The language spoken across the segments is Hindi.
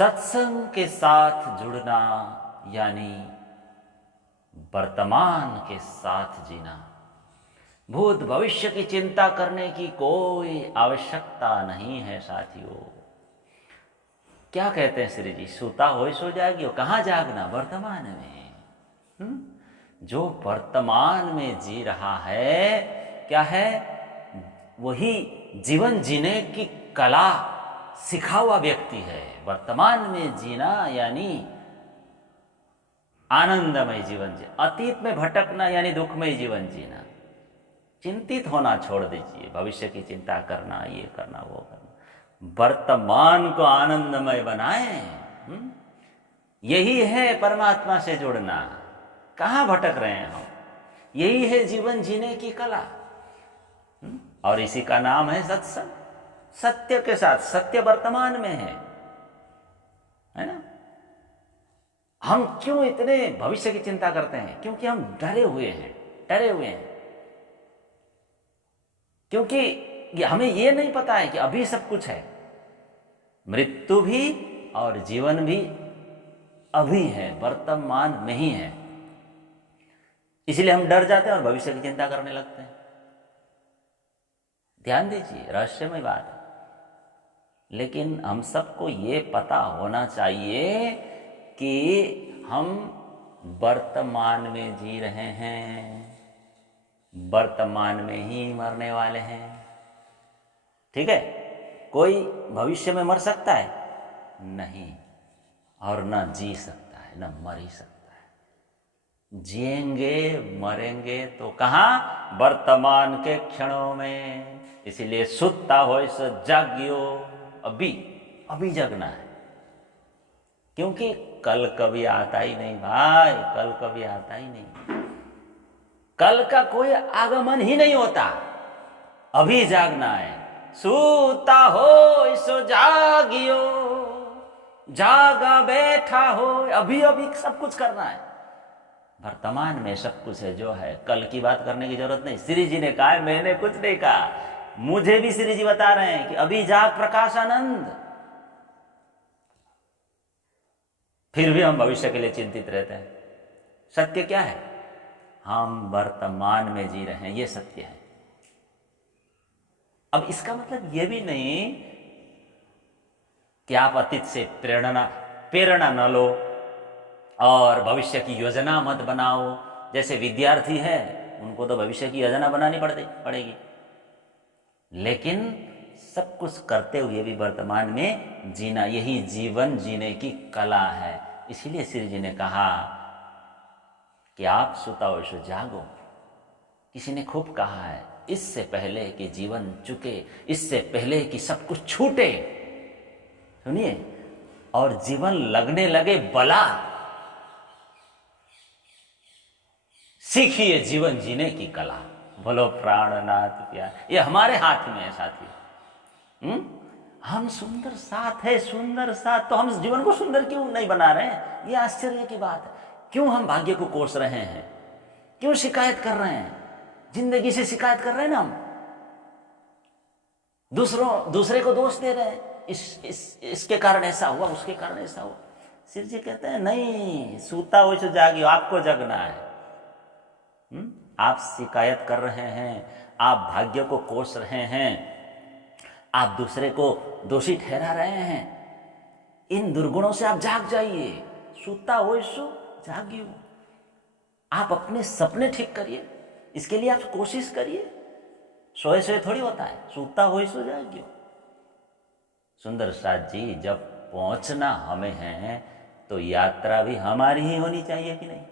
सत्संग के साथ जुड़ना यानी वर्तमान के साथ जीना। भूत भविष्य की चिंता करने की कोई आवश्यकता नहीं है साथियों। क्या कहते हैं श्री जी, सोता हो सो जाएगी, कहाँ जागना, वर्तमान में। जो वर्तमान में जी रहा है, क्या है, वही जीवन जीने की कला सिखा हुआ व्यक्ति है। वर्तमान में जीना यानी आनंदमय जीवन जीना, अतीत में भटकना यानी दुखमय जीवन जीना। चिंतित होना छोड़ दीजिए, भविष्य की चिंता करना, ये करना वो करना, वर्तमान को आनंदमय बनाएं। यही है परमात्मा से जुड़ना। कहाँ भटक रहे हैं हम, यही है जीवन जीने की कला। और इसी का नाम है सत्संग। सत्य के साथ, सत्य वर्तमान में है ना। हम क्यों इतने भविष्य की चिंता करते हैं? क्योंकि हम डरे हुए हैं। क्योंकि हमें यह नहीं पता है कि अभी सब कुछ है, मृत्यु भी और जीवन भी अभी है, वर्तमान में ही है। इसलिए हम डर जाते हैं और भविष्य की चिंता करने लगते हैं। ध्यान दीजिए, रहस्यमय बात है। लेकिन हम सबको ये पता होना चाहिए कि हम वर्तमान में जी रहे हैं, वर्तमान में ही मरने वाले हैं। ठीक है, कोई भविष्य में मर सकता है? नहीं, और ना जी सकता है, ना मर ही सकता है। जिएंगे मरेंगे तो कहाँ? वर्तमान के क्षणों में। इसीलिए सुत्ता हो सो जागियो, अभी जगना है। क्योंकि कल कभी आता ही नहीं भाई, कल कभी आता ही नहीं। कल का कोई आगमन ही नहीं होता, अभी जागना है। सूता हो सो जागियो, जागा बैठा हो, अभी सब कुछ करना है। वर्तमान में सब कुछ है जो है, कल की बात करने की जरूरत नहीं। श्री जी ने कहा है, मैंने कुछ नहीं कहा, मुझे भी श्री जी बता रहे हैं कि अभी जाग प्रकाश आनंद। फिर भी हम भविष्य के लिए चिंतित रहते हैं। सत्य क्या है? हम वर्तमान में जी रहे हैं, ये सत्य है। अब इसका मतलब ये भी नहीं कि आप अतीत से प्रेरणा न लो और भविष्य की योजना मत बनाओ। जैसे विद्यार्थी है, उनको तो भविष्य की योजना बनानी पड़ेगी, लेकिन सब कुछ करते हुए भी वर्तमान में जीना, यही जीवन जीने की कला है। इसीलिए श्री जी ने कहा कि आप सुता हो सो जागो। किसी ने खूब कहा है, इससे पहले कि जीवन चुके, इससे पहले कि सब कुछ छूटे, सुनिए, और जीवन लगने लगे बला, सीखिए जीवन जीने की कला। बोलो प्राणनाथ प्यार, ये हमारे हाथ में है साथियों। हम सुंदर साथ है, सुंदर साथ, तो हम जीवन को सुंदर क्यों नहीं बना रहे हैं? ये आश्चर्य की बात है। क्यों हम भाग्य को कोस रहे हैं? क्यों शिकायत कर रहे हैं? जिंदगी से शिकायत कर रहे हैं ना हम, दूसरे को दोष दे रहे हैं, इसके कारण ऐसा हुआ, उसके कारण ऐसा हुआ। श्री जी कहते हैं नहीं, सूता हो सो जागियो, आपको जगना है। आप शिकायत कर रहे हैं, आप भाग्य को कोस रहे हैं, आप दूसरे को दोषी ठहरा रहे हैं। इन दुर्गुणों से आप जाग जाइए। सूता हो सो जागियो। आप अपने सपने ठीक करिए, इसके लिए आप कोशिश करिए। सोए थोड़ी होता है, सूता हो सो जागियो। सुंदर साथ जी, जब पहुंचना हमें है तो यात्रा भी हमारी ही होनी चाहिए कि नहीं?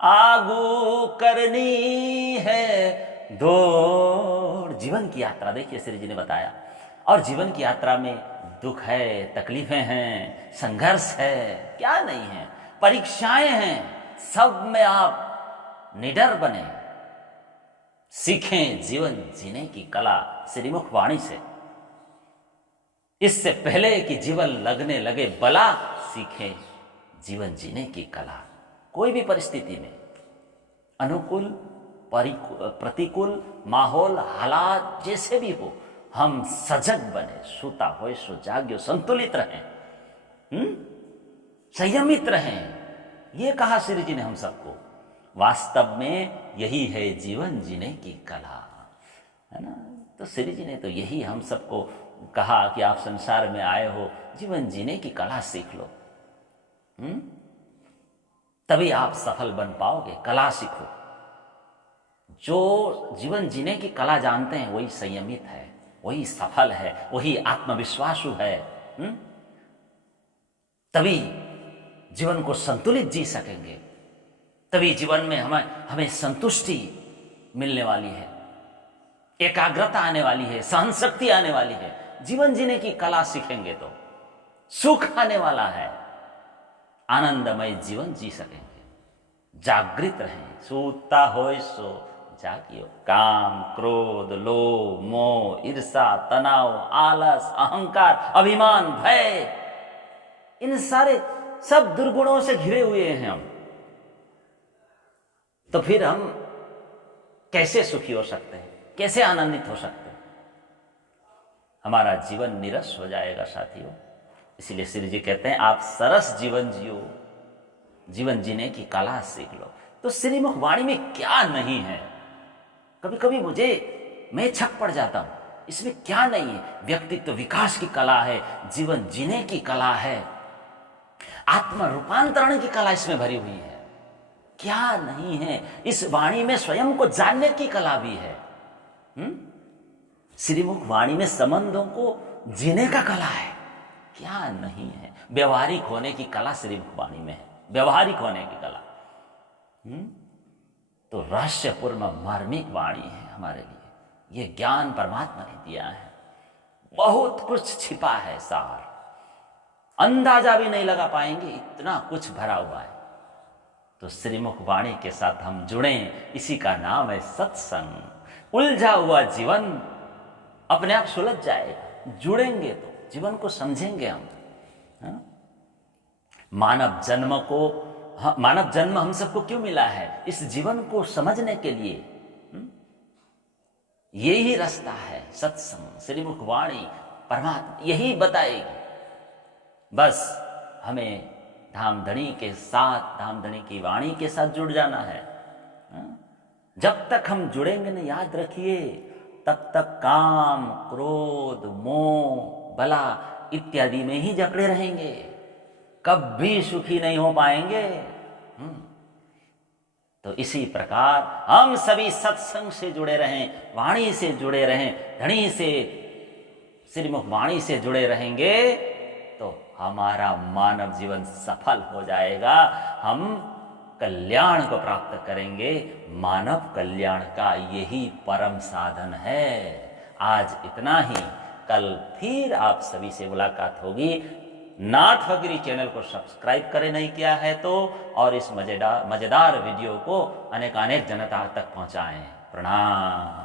आगू करनी है दौड़, जीवन की यात्रा। देखिए श्री जी ने बताया, और जीवन की यात्रा में दुख है, तकलीफें हैं, संघर्ष है, क्या नहीं है, परीक्षाएं हैं। सब में आप निडर बने, सीखें जीवन जीने की कला श्रीमुख वाणी से। इससे पहले कि जीवन लगने लगे बला, सीखें जीवन जीने की कला। कोई भी परिस्थिति में, अनुकूल प्रतिकूल माहौल, हालात जैसे भी हो, हम सजग बने, सूता हो सो जाग्यो, संतुलित रहें। संयमित रहें, ये कहा श्री जी ने हम सबको। वास्तव में यही है जीवन जीने की कला, है ना। तो श्री जी ने तो यही हम सबको कहा कि आप संसार में आए हो, जीवन जीने की कला सीख लो, तभी आप सफल बन पाओगे। कला सीखो। जो जीवन जीने की कला जानते हैं वही संयमित है, वही सफल है, वही आत्मविश्वासु है। तभी जीवन को संतुलित जी सकेंगे, तभी जीवन में हमें संतुष्टि मिलने वाली है, एकाग्रता आने वाली है, सहन शक्ति आने वाली है। जीवन जीने की कला सीखेंगे तो सुख आने वाला है, आनंदमय जीवन जी सकेंगे। जागृत रहें, सूता होय सो जागियो। काम, क्रोध, लोभ, मोह, ईर्षा, तनाव, आलस, अहंकार, अभिमान, भय, इन सारे सब दुर्गुणों से घिरे हुए हैं हम। तो फिर हम कैसे सुखी हो सकते हैं, कैसे आनंदित हो सकते हैं? हमारा जीवन निरस हो जाएगा साथियों। इसलिए श्री जी कहते हैं आप सरस जीवन जियो, जीवन जीने की कला सीख लो। तो श्रीमुख वाणी में क्या नहीं है? कभी कभी मैं छक पड़ जाता हूं, इसमें क्या नहीं है? व्यक्तित्व विकास की कला है, जीवन जीने की कला है, आत्म रूपांतरण की कला इसमें भरी हुई है। क्या नहीं है? इस वाणी में स्वयं को जानने की कला भी है। श्रीमुख वाणी में संबंधों को जीने का कला है। क्या नहीं है? व्यवहारिक होने की कला श्रीमुख वाणी में है, व्यवहारिक होने की कला। तो रहस्यपूर्ण मार्मिक वाणी है हमारे लिए। ये ज्ञान परमात्मा ने दिया है, बहुत कुछ छिपा है, सार अंदाजा भी नहीं लगा पाएंगे, इतना कुछ भरा हुआ है। तो श्रीमुख वाणी के साथ हम जुड़े, इसी का नाम है सत्संग। उलझा हुआ जीवन अपने आप सुलझ जाएगा, जुड़ेंगे तो जीवन को समझेंगे हम। मानव जन्म हम सबको क्यों मिला है? इस जीवन को समझने के लिए। यही रास्ता है सत्संग, श्रीमुख वाणी, परमात्मा यही बताएगी। बस हमें धामधनी के साथ, धामधनी की वाणी के साथ जुड़ जाना है। जब तक हम जुड़ेंगे ना, याद रखिए, तब तक काम, क्रोध, मोह, बला इत्यादि में ही जकड़े रहेंगे, कभी सुखी नहीं हो पाएंगे। तो इसी प्रकार हम सभी सत्संग से जुड़े रहें, वाणी से जुड़े रहें, धनी से, श्रीमुख वाणी से जुड़े रहेंगे तो हमारा मानव जीवन सफल हो जाएगा। हम कल्याण को प्राप्त करेंगे। मानव कल्याण का यही परम साधन है। आज इतना ही, कल फिर आप सभी से मुलाकात होगी। नाथ फकीरी चैनल को सब्सक्राइब करें नहीं किया है तो, और इस मजेदार वीडियो को अनेक जनता तक पहुंचाएं। प्रणाम।